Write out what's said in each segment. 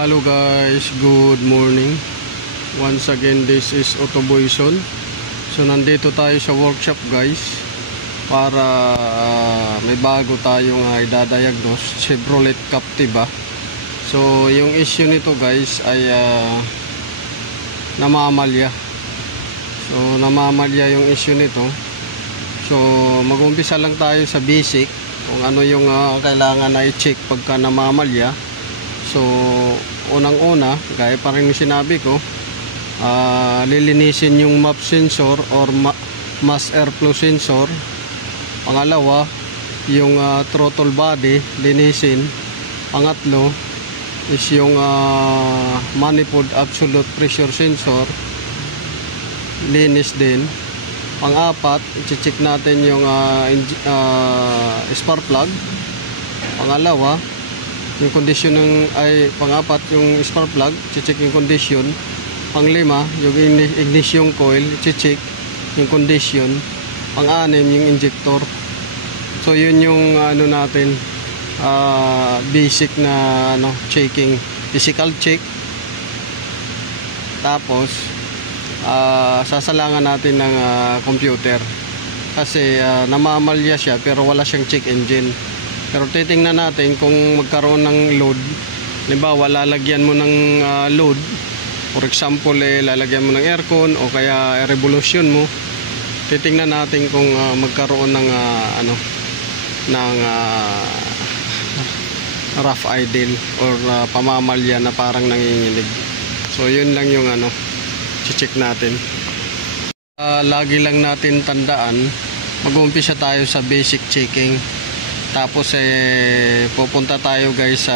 Hello guys, good morning. Once again, this is Autoboyson. So nandito tayo sa workshop guys para may bago tayong idadiagnose, Chevrolet Captiva. So yung issue nito guys ay namamalya. So namamalya yung issue nito. So mag-umpisa lang tayo sa basic kung ano yung kailangan na i-check pagka namamalya. So unang-una, gaya pa rin yung sinabi ko, lilinisin yung MAP sensor or mass airflow sensor. Pangalawa, yung throttle body linisin. Pangatlo is yung manifold absolute pressure sensor, linis din. Pang-apat, i-check natin yung spark plug. Pangalawa, yung condition ng pang-apat yung spark plug, i-check yung condition. Pang-lima, yung ignition coil, i-check yung condition. Pang-anim, yung injector. So yun yung natin, basic na checking, physical check. Tapos sasalangan natin ng computer kasi namamalya siya pero wala siyang check engine. Pero titingnan natin kung magkaroon ng load. Halimbawa, lalagyan mo ng load. For example, lalagyan mo ng aircon o kaya revolution mo. Titingnan natin kung magkaroon ng rough idle or pamamalya na parang nanginginig. So yun lang yung check natin. Lagi lang natin tandaan, mag-uumpisa tayo sa basic checking. Tapos pupunta tayo guys sa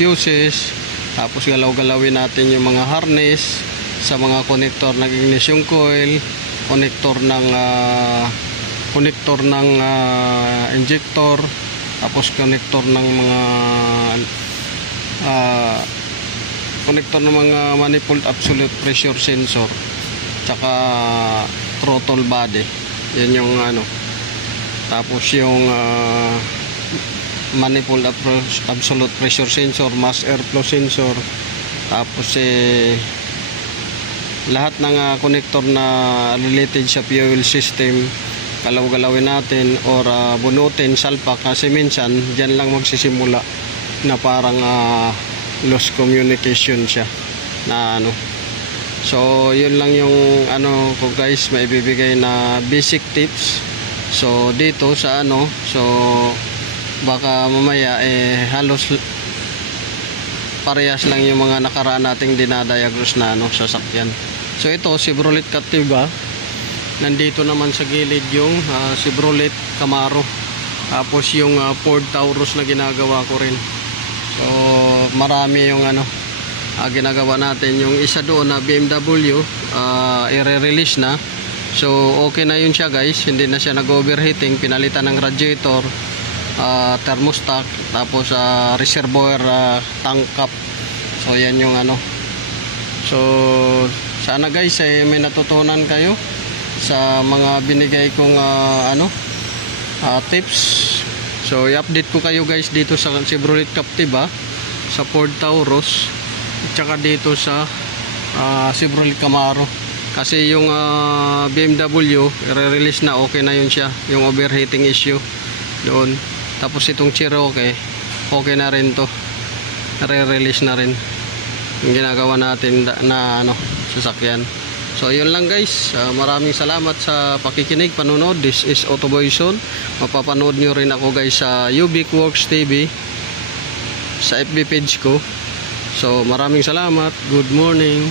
fuses. Tapos galaw-galawin natin yung mga harness sa mga connector ng ignition coil, connector ng injector, tapos connector ng mga manifold absolute pressure sensor, tsaka throttle body. Yan yung tapos yung manifold absolute pressure sensor, mass airflow sensor. Tapos lahat ng connector na related sa fuel system, galaw-galawin natin or bunutin, salpak, kasi minsan dyan lang magsisimula na parang lost communication siya na So yun lang yung ko guys, may bibigay na basic tips. So dito sa so baka mamaya halos parehas lang yung mga nakaraan nating dinadiagnose na sasakyan. So ito Chevrolet Captiva. Nandito naman sa gilid yung Chevrolet Camaro. Tapos yung Ford Taurus na ginagawa ko rin. So marami yung ginagawa natin. Yung isa doon na BMW, i-release na. So okay na yun siya guys, hindi na siya nag-overheating. Pinalitan ng radiator, thermostat, tapos reservoir tank cap. So yan yung So sana guys may natutunan kayo sa mga binigay kong tips. So i-update ko kayo guys dito sa Chevrolet Captiva, sa Ford Taurus, at saka dito sa Chevrolet Camaro. Kasi yung BMW i-release na, okay na yun siya, yung overheating issue doon. Tapos itong Cherokee, okay na rin to, re-release na rin yung ginagawa natin na sasakyan. So yun lang guys, maraming salamat sa pakikinig, panonood. This is Autoboyson. Mapapanood nyo rin ako guys sa Ubiq Works TV, sa FB page ko. So maraming salamat, good morning.